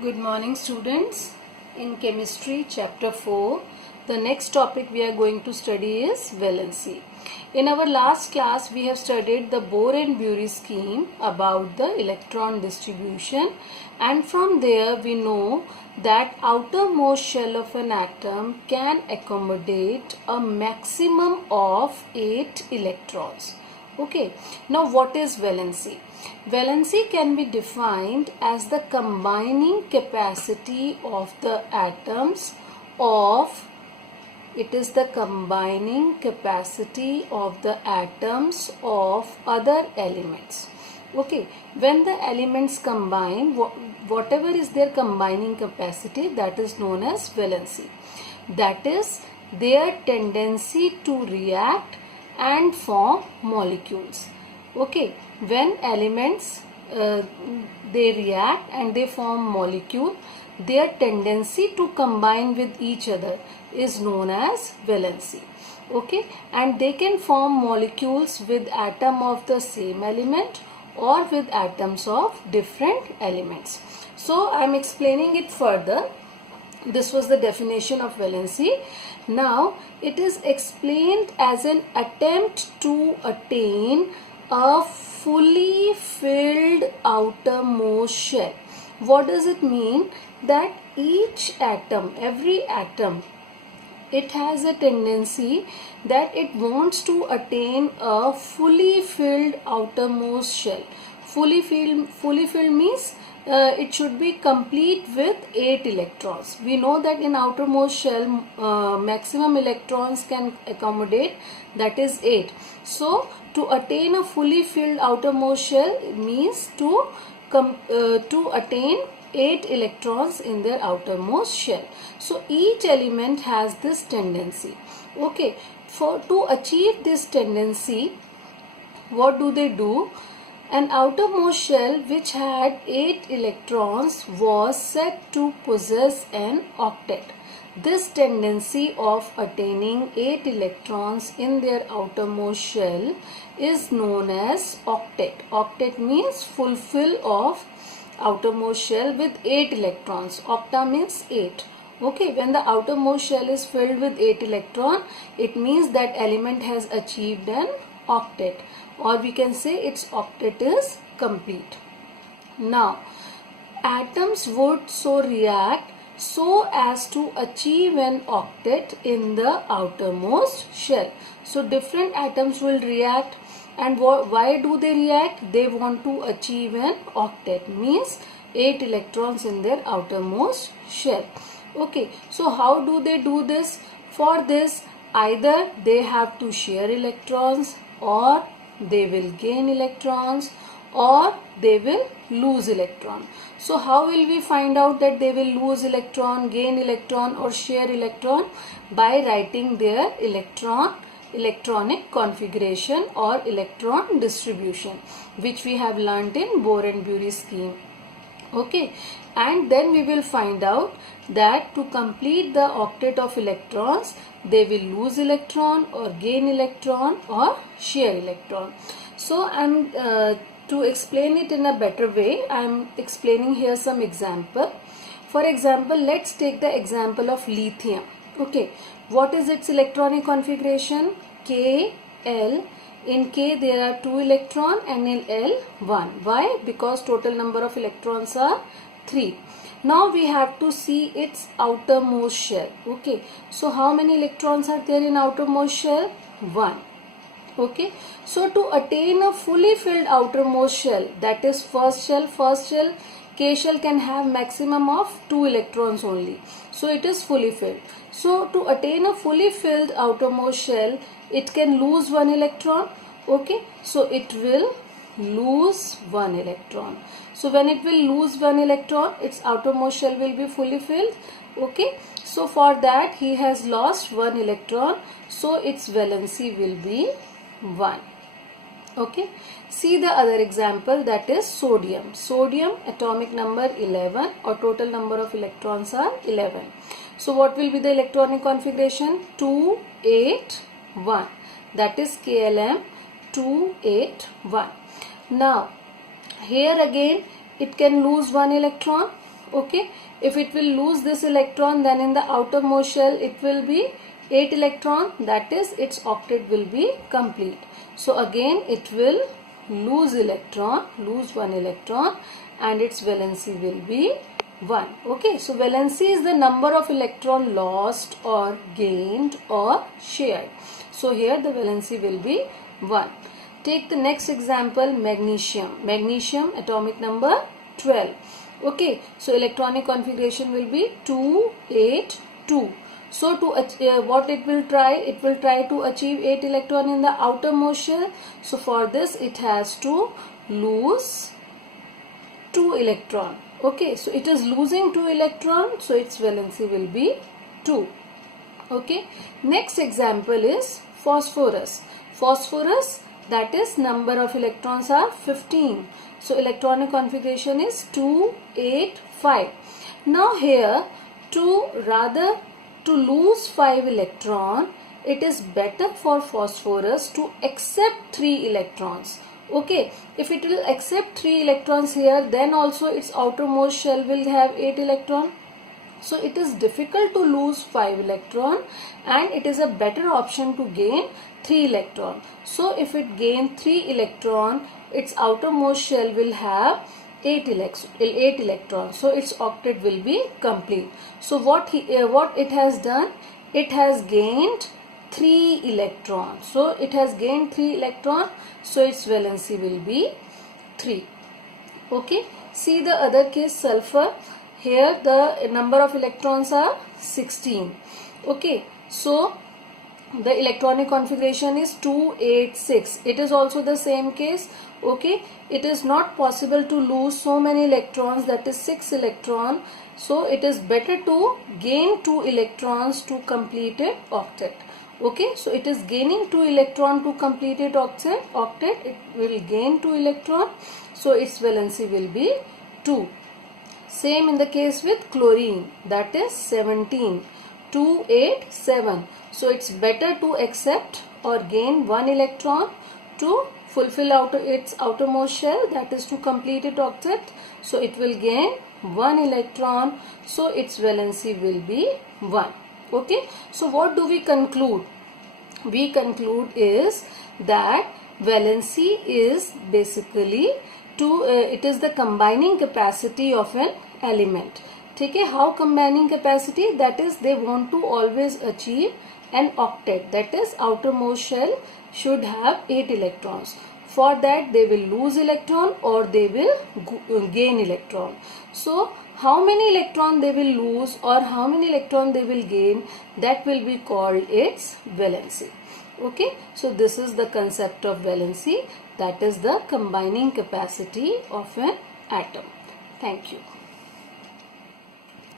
Good morning, students. In chemistry chapter 4, the next topic we are going to study is valency. In our last class we have studied the Bohr and Bury scheme about the electron distribution, and from there we know that outermost shell of an atom can accommodate a maximum of 8 electrons. Okay, now what is valency? Valency can be defined as the combining capacity of the atoms of other elements. Okay, when the elements combine, whatever is their combining capacity, that is known as valency. That is their tendency to react and form molecules. Okay, when elements they react and they form molecule, their tendency to combine with each other is known as valency. Okay, and they can form molecules with atom of the same element or with atoms of different elements. So I am explaining it further. This was the definition of valency. Now it is explained as an attempt to attain a fully filled outermost shell. What does it mean? That each atom, every atom, it has a tendency that it wants to attain a fully filled outermost shell. Fully filled means it should be complete with 8 electrons. We know that in outermost shell maximum electrons can accommodate, that is 8. So to attain a fully filled outermost shell means to attain 8 electrons in their outermost shell. So each element has this tendency. Okay, to achieve this tendency, what do? An outermost shell which had 8 electrons was said to possess an octet. This tendency of attaining 8 electrons in their outermost shell is known as octet. Octet means fulfill of outermost shell with 8 electrons. Octa means 8. Okay, when the outermost shell is filled with 8 electron, it means that element has achieved an octet, or we can say its octet is complete. Now, atoms would so react so as to achieve an octet in the outermost shell. So different atoms will react, and why do they react? They want to achieve an octet, means 8 electrons in their outermost shell. Okay, so how do they do this? For this, either they have to share electrons, or they will gain electrons, or they will lose electron. So how will we find out that they will lose electron, gain electron or share electron? By writing their electronic configuration or electron distribution, which we have learnt in Bohr and Bury scheme. Okay, and then we will find out that to complete the octet of electrons, they will lose electron or gain electron or share electron. So to explain it in a better way, I am explaining here some example. For example, let's take the example of lithium. Okay, what is its electronic configuration? Kl. In K there are 2 electrons and in L 1. Why? Because total number of electrons are 3. Now we have to see its outermost shell. Okay, so how many electrons are there in outermost shell? 1. Okay, so to attain a fully filled outermost shell, that is first shell, K shell can have maximum of 2 electrons only. So it is fully filled. So to attain a fully filled outermost shell, it can lose 1 electron. Okay, so it will lose 1 electron. So when it will lose 1 electron, its outermost shell will be fully filled. Okay, so for that he has lost 1 electron. So its valency will be 1. Okay, see the other example, that is sodium. Sodium atomic number 11, or total number of electrons are 11. So what will be the electronic configuration? 2, 8, 1. That is KLM 2, 8, 1. Now here again it can lose 1 electron. Okay, if it will lose this electron, then in the outermost shell it will be 8 electron, that is its octet will be complete. So again it will lose one electron, and its valency will be 1. Okay, so valency is the number of electron lost or gained or shared. So here the valency will be 1. Take the next example, magnesium. Magnesium atomic number 12. Okay, so electronic configuration will be 2, 8, 2. So to what it will try to achieve 8 electron in the outermost shell. So for this it has to lose 2 electron. Okay, so it is losing 2 electron, so its valency will be 2. Okay, next example is phosphorus. Phosphorus, that is number of electrons are 15. So electronic configuration is 2, 8, 5. Now here to lose 5 electron, it is better for phosphorus to accept 3 electrons. Okay, if it will accept 3 electrons here, then also its outermost shell will have 8 electron. So it is difficult to lose 5 electron, and it is a better option to gain 3 electron. So if it gains 3 electron, its outermost shell will have 8 electrons. So its octet will be complete. So what it has done, it has gained 3 electrons. So it has gained 3 electrons. So its valency will be 3. Okay. See the other case, sulfur. Here the number of electrons are 16. Okay. So the electronic configuration is 2, 8, 6. It is also the same case. Okay. It is not possible to lose so many electrons, that is 6 electron. So it is better to gain 2 electrons to complete it octet. Okay, so it is gaining 2 electron to complete it octet. It will gain 2 electron. So its valency will be 2. Same in the case with chlorine, that is 17. 2, 8, 7. So it's better to accept or gain 1 electron to fulfill its outermost shell, that is to complete it octet. So it will gain 1 electron. So its valency will be 1. Okay, so what do we conclude? We conclude is that valency is basically it is the combining capacity of an element. Okay, how combining capacity? That is, they want to always achieve an octet, that is outermost shell should have 8 electrons. For that they will lose electron or they will gain electron. So how many electron they will lose or how many electron they will gain, that will be called its valency. Okay, so this is the concept of valency, that is the combining capacity of an atom. Thank you.